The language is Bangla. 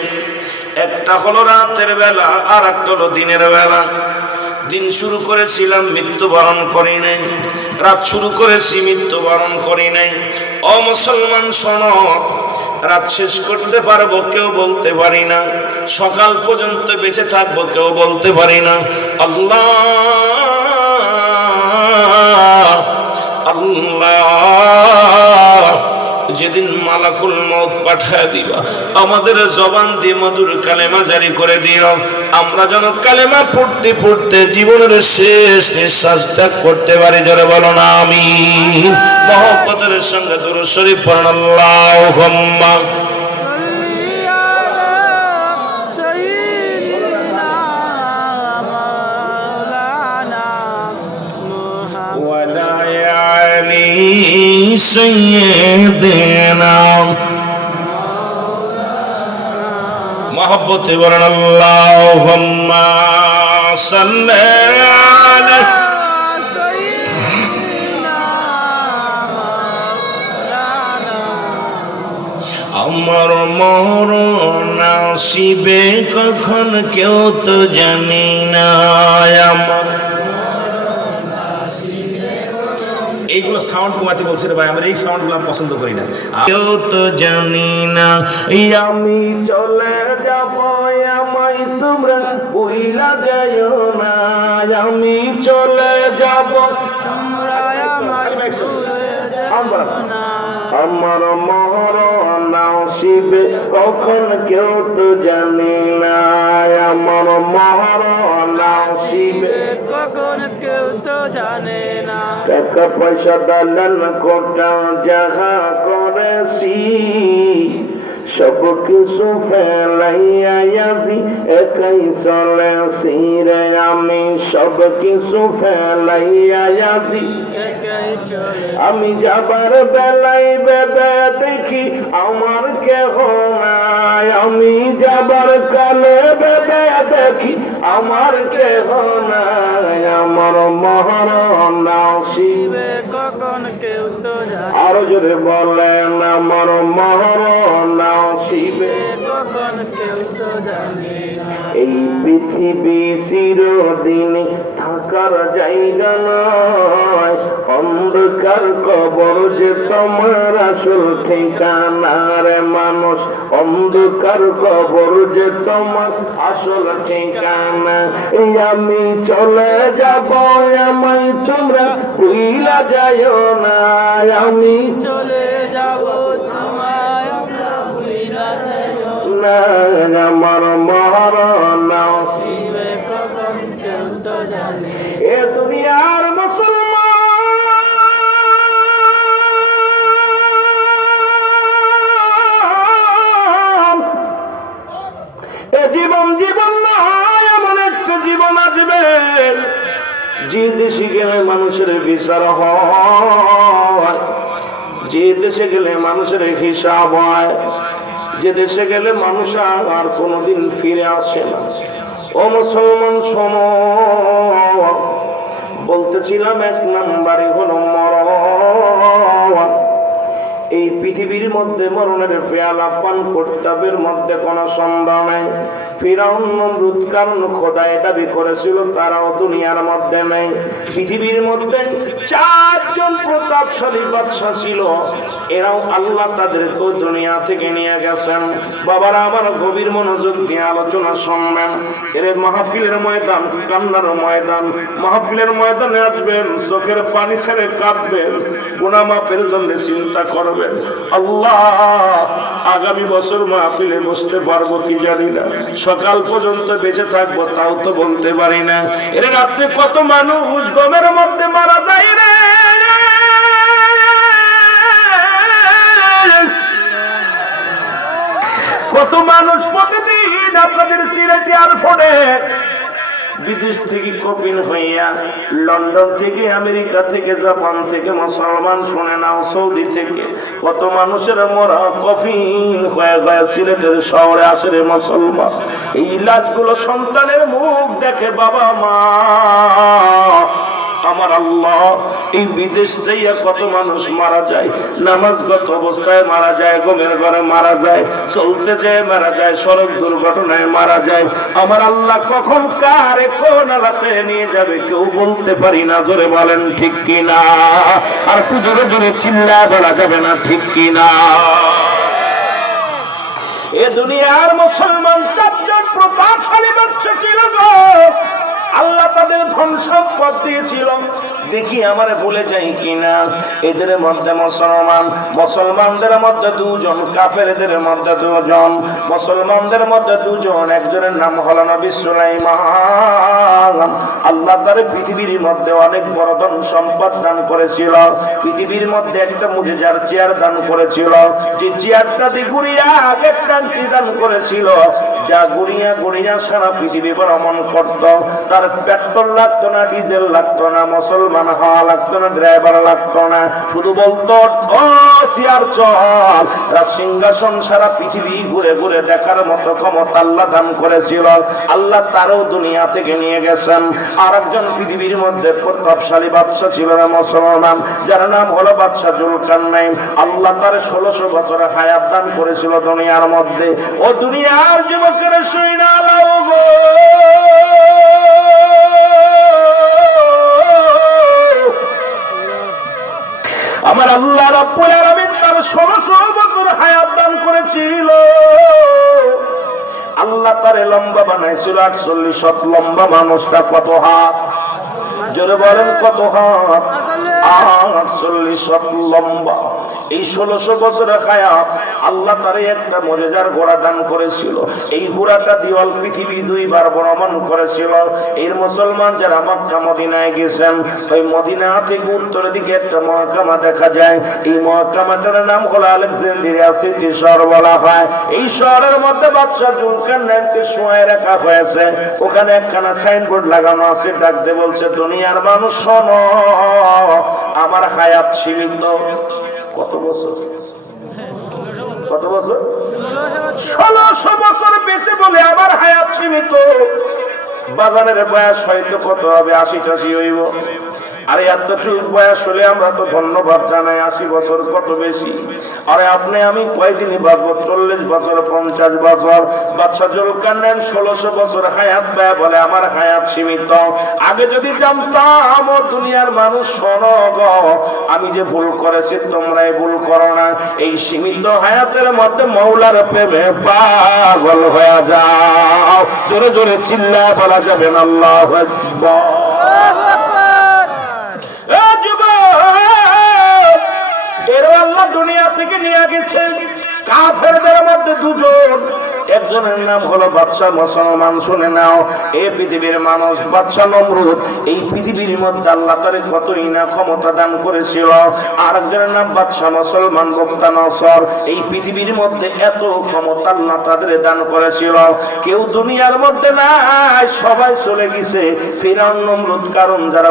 নেবে একটা হলো রাতের বেলা আর একটা হলো দিনের বেলা। দিন শুরু করেছিলাম, মৃত্যুবরণ করি নাই। রাত শুরু করেছি, মৃত্যুবরণ করি নাই। অ মুসলমান, শোনো, রাত শেষ করতে পারব, কেউ বলতে পারি না। সকাল পর্যন্ত বেঁচে থাকব, কেউ বলতে পারি না। আল্লাহ আল্লাহ। যেদিন মালাকুল মত পাঠায় দিবা আমাদের জবান দিয়ে মধুর কালেমা জারি করে দিও আমরা যেন কালেমা পড়তে পড়তে জীবনের শেষ নিঃশ্বাস ত্যাগ করতে পারি জোরে বলো না আমি মহব্বতের সঙ্গে দুরু শরীফ পড়ান আল্লাহ صل على سيدنا مولانا محمد ولا علي سيدنا محبت ورن اللهم صل على سيدنا مولانا আমার মরণ আসিবে কখন কেউ তো জানি না আমার এইগুলো সাউন্ড কমাতে বলছে রে ভাই আমরা এই সাউন্ডগুলো আমি পছন্দ করি না। কেউ তো জানি না আমি চলে যাব আমায় তোমরা কইলা যাইও না। আমি চলে যাব তোমরা আমার চলে সাউন্ড যাও। না। আমার মহর আসিবে কখন কেউ তো জানি না। আমার মহর আসিবে কখন কেউ তো জানে না। টাকা পয়সা দালান কোটা যাহা করেছি সব কিছু ফেলাইয়া যাবি একাই চলে সিরে আমি। সব কিছু ফেলাইয়া আমি যাবার বেলাই বেবে দেখি আমার কেহ নাই। আমি যাবার কালে বেবে দেখি আমার কে নাই আমার মহারণ আসিবে শিবে কখন কেউ তো আরও জোরে বলেন আমার মহরণ আসিবে কখন কেউ তো জানে না। এই পৃথিবী চিরদিন থাকার জায়গা নয়। অন্ধকার কবর যে তোমার আসল ঠিকানা রে মানুষ। অন্ধকার কবর যে তোমার আসল ঠিকানা। আমি চলে যাব, আমায় তোমরা ভুইলা যাইও না। আমি চলে যাব, তোমায় আমরা জানে। এ দুনিয়ার বিচার হয়। যে দেশে গেলে মানুষের হিসাব হয়, যে দেশে গেলে মানুষ আর কোনোদিন ফিরে আসে না। ও মুসলমান শোন, বলতেছিলাম এক নাম্বারে হলো মরণ। এই পৃথিবীর মধ্যে মরণের পেয়ালা পান কর্তব্যের মধ্যে কোনো সন্দেহ নাই। ফিরাউন করেছিল তারাও পৃথিবীর মধ্যে চারজন ছিল। এরাও দুনিয়া থেকে নিয়ে গেছেন। বাবারা, আমার গভীর মনোযোগ দিয়ে আলোচনা শুনবেন। এর মাহফিলের ময়দান, কান্নার ময়দান। মাহফিলের ময়দানে আসবেন, চোখের পানি ছেড়ে কাঁদবেন গুনা মাফের জন্য চিন্তা করবেন। আল্লাহ, আগামী বছর মাহফিলে বসতে পারব কি জানি না। সকাল পর্যন্ত বেঁচে থাকব, তাও তো বলতে পারি না। এর রাত্রে কত মানুষ গমের মধ্যে মারা যায় রে। কত মানুষ প্রতিদিন আপনাদের সিলেটে আর ফোনে বিদেশ থেকে কপিন হইয়া লন্ডন থেকে, আমেরিকা থেকে, জাপান থেকে, মুসলমান শুনে নাও, সৌদি থেকে। কত মানুষের মরা কফিন হয়ে যায় সিলেটের শহরে আসে রে মুসলমান। এই লাশগুলো সন্তানের মুখ দেখে বাবা মা। আমার আল্লাহ, এই বিদেশ যাইয়া কত মানুষ মারা যায়, নামাজগত অবস্থায় মারা যায় গমের ঘরে মারা যায়, চলতে যেয়ে, মারা যায়, সড়ক দুর্ঘটনায় মারা যায়। আমার আল্লাহ কখন কার কোন আলাতে নিয়ে যাবে কেউ বলতে পারি না, জোরে বলেন ঠিক কিনা আর একটু জোরে জোরে চিল্লা বলা যাবে না, ঠিক কিনা এ দুনিয়ার মুসলমান চারজন প্রতাপশালী বাচ্চা ছিল আল্লাহ তাদের ধন সম্পদ দিয়েছিল। দেখি আমার ভুলে যাই কিনা। এদের মধ্যে মুসলমান, মুসলমানদের মধ্যে দুজন, কাফেরদের মধ্যে দুজন, মুসলমানদের মধ্যে দুজন, একজনের নাম হলো নবী সুলাইমান। আল্লাহ তার পৃথিবীর মধ্যে অনেক বড় ধন সম্পদ দান করেছিল। পৃথিবীর মধ্যে একটা মুজেজার চেয়ার দান করেছিল। যে চেয়ারটা দিয়ে গুড়িয়া আগের দান করেছিল যা গুড়িয়া গুড়িয়া সারা পৃথিবী ভ্রমণ করত, তার পেট্রোল লাগতো না, ডিজেল লাগতো না, মুসলমান হওয়া লাগতো না, ড্রাইভার লাগতো না, শুধু বলতো "ও চেয়ার চল। তার সিংহাসন সারা পৃথিবী ঘুরে ঘুরে দেখার মতো ক্ষমতা আল্লাহ দান করেছিল। আল্লাহ তারও দুনিয়া থেকে নিয়ে গেছেন। আর একজন পৃথিবীর মধ্যে প্রতাপশালী বাদশা ছিল না মুসলমান, যার নাম হলো বাদশা জুলকার নাই আল্লাহ তার ষোলোশো বছরে হায়াত দান করেছিল দুনিয়ার মধ্যে। ও দুনিয়ার যুবকের শুই লাও গো। আমার আল্লাহ রাব্বুল আলামিন তার 1600 বছর হায়াত দান করেছিল। আল্লাহ তারে লম্বা বানাইছিল 48 শত লম্বা মানুষটা কত হাত? জোরে বলেন কত হাত? আটচল্লিশ শত লম্বা। এই ষোলোশো বছরের হায়াত আল্লাহ তারে একটা মজেজার ঘোড়া দান করেছিল। এই ঘোড়াটা দিওয়াল পৃথিবী দুইবার ভ্রমণ করেছিল। এর মুসলমান যারা মক্কা, মদিনায় গেছেন, ওই মদিনা থেকে উত্তরের দিকে একটা মহকামা দেখা যায়। এই মহকামাটার নাম হলো আলেকজান্ড্রিয়া স্মৃতি শহর বলা হয়। এই শহরের মধ্যে বাদশাহ জুলকার নামকে শোয়াই রাখা হয়েছে। ওখানে একখানা সাইনবোর্ড লাগানো আছে, ডাকতে বলছে, দুনিয়ার মানুষ শোনো, আমার হায়াত সীমিত। কত বছর? কত বছর? ষোলোশো বছর বেঁচে বলে আবার হায়াত সীমিত। বাজারের বয়স হয়তো কত হবে? আশি টাশি হইব। আরে এতটুকু বয়স হলে আমরা তো ধন্যবাদ জানাই, আশি বছর কত বেশি? আরে আপনি, আমি কয়দিনই বাঁচবো চল্লিশ বছর, পঞ্চাশ বছর, বাচ্চা জলকার নেন ষোলোশো বছর হায়াত ব্যয় বলে আমার হায়াত সীমিত। আগে যদি জানতাম দুনিয়ার মানুষ, শোনো আমি যে ভুল করেছি, তোমরাই ভুল করো না। এই সীমিত হায়াতের মধ্যে মৌলার প্রেমে পাগল হয়ে যাও। জোরে জোরে চিল্লা বলা যাবে না, আল্লাহ থেকে নিয়ে গেছে। কাফেরদের মধ্যে দুজন। একজনের নাম হলো বাদশাহ মুসলমান, শুনে নাও। এই পৃথিবীর মানুষ বাদশাহ নমরুদ। এই পৃথিবীর মধ্যে আল্লাহ তারে কতই না ক্ষমতা দান করেছিল। আর একজনের নাম বাদশাহ মুসলমান, বক্তা নসর। এই পৃথিবীর মধ্যে এত ক্ষমতা আল্লাহ তাদের দান করেছিল। কেউ দুনিয়ার মধ্যে নাই, সবাই চলে গেছে। ফিরাউন নমরুদ কারণ যারা